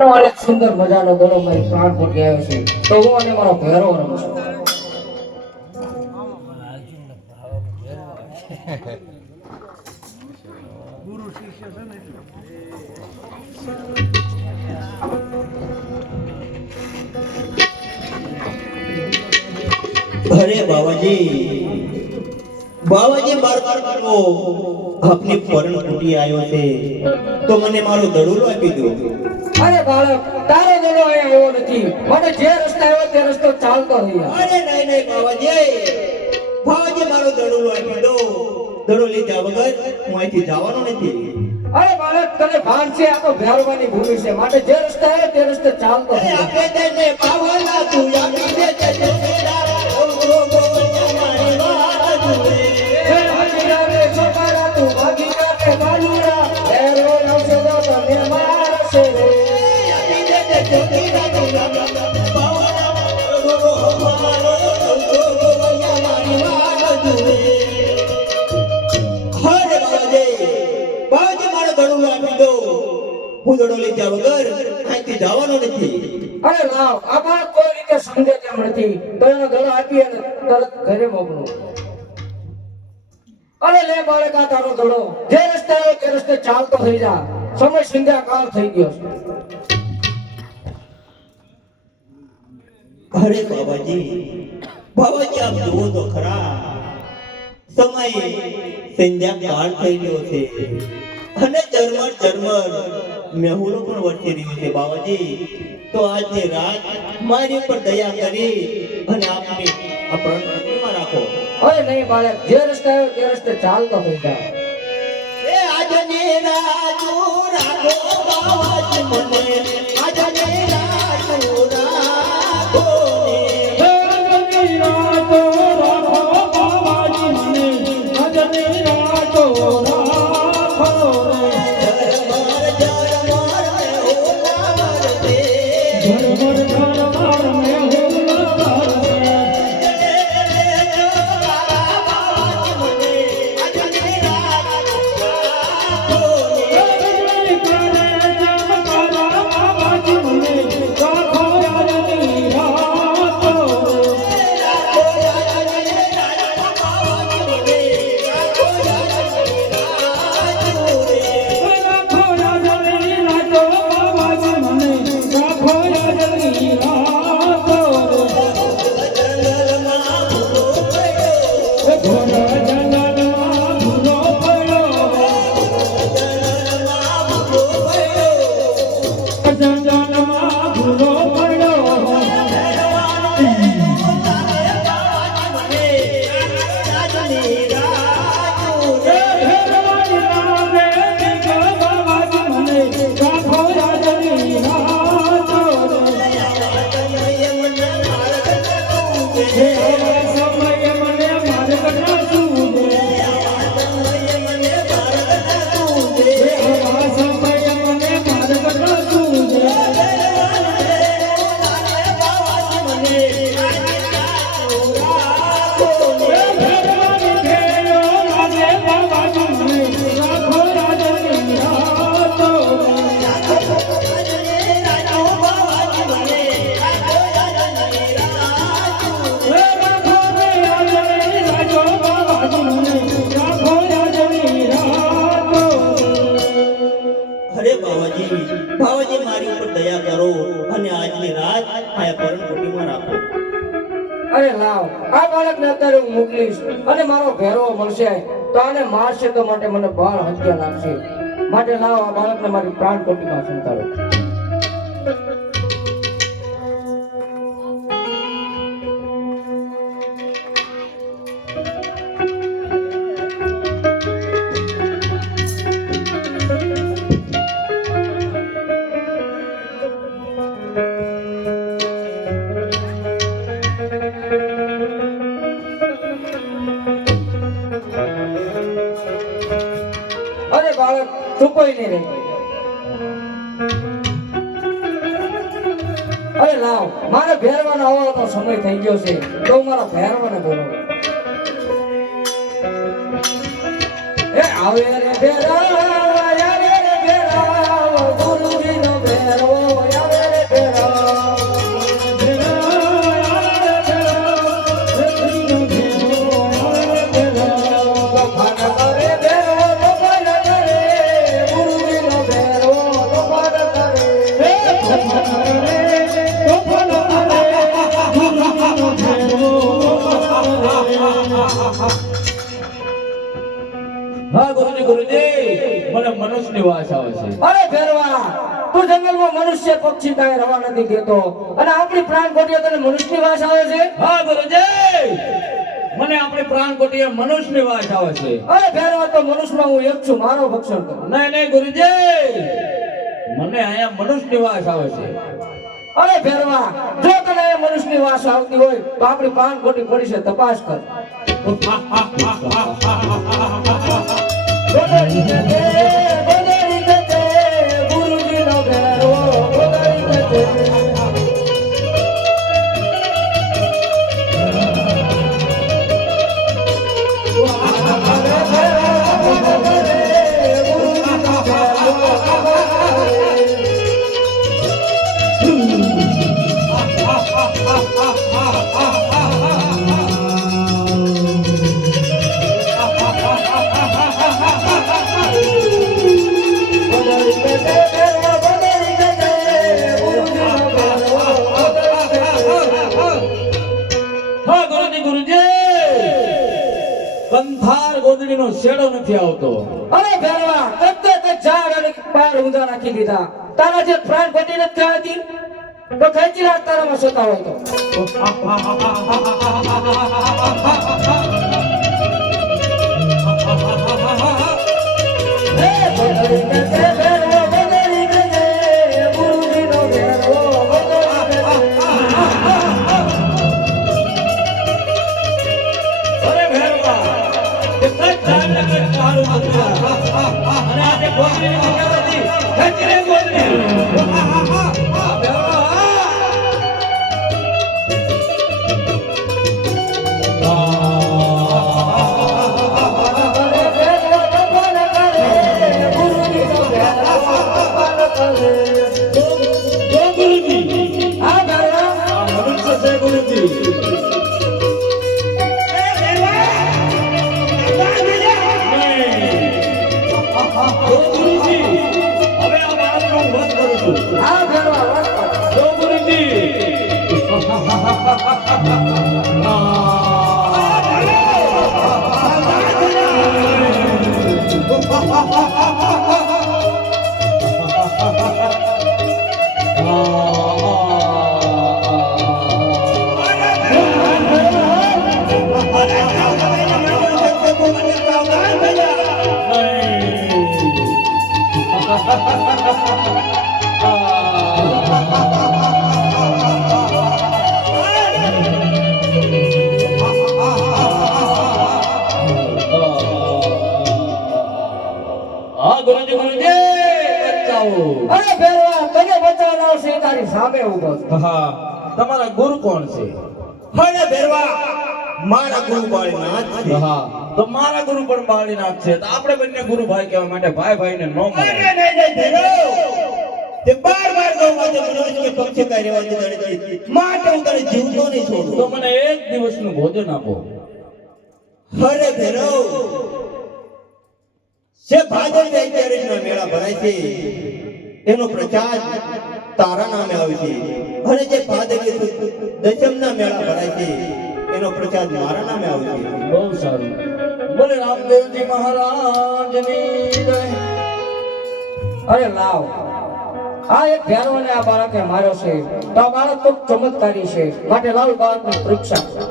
મારે સુંદર મજાનો ગળો મારી પ્રાણ ફૂટી આવ્યો છે તો હું અને મારો ભેરો રમું છું. अरे बाबाजी बाबाजी बार बार को अपनी फौरन फूटी आयो थे तो મને મારો દડુલો આપી દો. અરે બાળક, તારો ગળો અહીંયા આવ્યો નથી. મને જે રસ્તા આવ્યો તે રસ્તો ચાલતો રહ્યો. અરે નહીં નહીં બાબાજી મારો દડુલો આપી દો. દડો લીધા વગર હું અહીંથી જવાનો નથી. અરે બાળક, તને ભાન છે આ તો ભેરવાની ભૂમિ છે, માટે જે રસ્તા આવ્યો તે રસ્તે ચાલતો અરે રહ્યો. આપે તેને પાવલા તું આપી દે તે તેરા ઓ મારી વાત તું હે હજીરા રે છોકરા તું ભાગીરા રે બાલુરા ભેરો આવશે તો તને મારશે રે. આપી દે તે તેરા તું પાવલા મારી વાત તું. હરે બાબાજી મારો દડુલો આપી દો. હું દડો લીધા વગર અહીંથી જવાનો નથી. અરે લાવ, આ બાળક કોઈ રીતે સમજે તેમ નથી, તો એનો ગળો આપી અને તરત ઘરે મોકલો. અરે લે બાળક, આ તારો ગળો. જે રસ્તે આવ્યો તે રસ્તે ચાલતો થઈ જા. સમય સંધ્યાકાળ થઈ ગયો છે. અરે બાબાજી આપ જુઓ તો ખરા, સમય સંધ્યાકાળ થઈ ગયો છે અને ઝરમર મેહુલો પણ વરસી રહ્યો છે. બાબાજી તો આજની રાત મારી ઉપર દયા કરી અને આપની આ પ્રાણમાં રાખો. અરે નહીં બાળક, જે રસ્તે આવ્યો તે રસ્તે ચાલતો થઈ જા. એ આજની રાજુ રાખો બાબાજી મને, આજની રાજુ રાખો ને. બાવાજી મારી ઉપર દયા કરો અને આજની રાત આ પરણકુટીમાં રાખો. અરે લાવ, આ બાળકને અત્યારે હું મોકલીશ અને મારો ભેરો મળશે તો આને મારશે તો માટે મને બાળ હત્યા લાગશે. માટે લાવ, આ બાળકને મારી પ્રાણ કોટીમાં સંતાડો. અરે બાળક, ચૂપાઈ નહીં રહી. અરે લાવ, મારે ભેરવાનો આવવાનો સમય થઈ ગયો છે તો હું મારા ભેરવાને બોલાવું. આવે રે ભેરા, આવે રે ભેરા, ગુરુજીનો ભેરા. ભેરો આવે રે ભેરો હા ગુરુજી ગુરુજી મને મનુષ્યની વાસ આવે છે. અરે ભેરવા તું જંગલમાં મનુષ્ય પક્ષી કાંઈ રવા નથી દેતો અને આપણી પ્રાણ કોટીએ તને મનુષ્યની વાસ આવે છે. હા ગુરુજી મને આપણી પ્રાણ કોટીએ મનુષ્યની વાસ આવે છે. અરે ભેરવા તો મનુષ્યમાં હું એક છું મારો ભક્ષણ કર. નહીં નહીં ગુરુજી મને અહીંયા મનુષ્યની વાસ આવે છે. અરે ભેરવા જો તને એ મનુષ્યની વાસ આવતી હોય તો આપણી પ્રાણ કોટી પડી છે તપાસ કર. ગોદડી ગજે, ગુરુજીનો ભેરો ગોદડી ગજે. હા ગુરુજી ગુરુજી કંથાર ગોદડીનો શેડો નથી આવતો. અરે ભેરવા કચ્ચે ઝાડ અને પાર ઊંધા રાખી દીધા તારા જે પ્રાણ ઘટી નથી આવતી તો ખેંચી રાખ તારામાં સતા હોય તો. હે ગોદડી ગજે ભેરો ગોદડી ગજે, ગુરુજીનો ભેરો ગોદડી ગજે. અરે ભેરવા તે કચ્છ ઝાડને કંઈક પહાડું હતું. અને આ તે ગોદડીની જગ્યા હતી ખેંચી લે ગોદડી. આ ભેરવા અરે ભેરો તપન કરે, ગુરુજીનો ભેરો તપન કરે. જો ગુરુજી આ ભેરવા આ મનુષ્ય છે ગુરુજી. જો ગુરુજી હવે આ બાળકનો હું વધ કરું છું. આ ભેરવા વાત કર. જો ગુરુજી હા ગુરુજી ગુરુજી બચાવો. અરે ભેરવા તને બચાવનાર છે એ તારી સામે ઊભો છે. હા તમારા ગુરુ કોણ છે? હરે ભેરવા મારા ગુરુ બાળીનાથ છે. હા તો મારા ગુરુ પણ બાળીનાથ છે તો આપણે બંને ગુરુ ભાઈ કહેવા માટે ભાઈ ભાઈને નો અરે મળે. નહીં ભેરો તે બાર ગૌમાતા મનુષ્ય કે પક્ષી કાંઈ રહેવા દે છે. માટે હું તને જીવતો નહીં તો છોડું. મને એક દિવસનું ભોજન આપો. હરે ભેરો છે ભાદરવી અગિયારસના મેળા ભરાય છે એનો પ્રચાર તારા નામે આવે છે અને જે ભાદરવી દશમના મેળા ભરાય છે એનો પ્રચાર મારા નામે આવે છે. બહુ સારું. બોલે રામદેવજી મહારાજની જય. અરે લાવ આ એક ભેરવાને આ બાળકે માર્યો છે તો આ બાળક તો ચમત્કારી છે માટે લાવ બાળકની પરીક્ષા કર.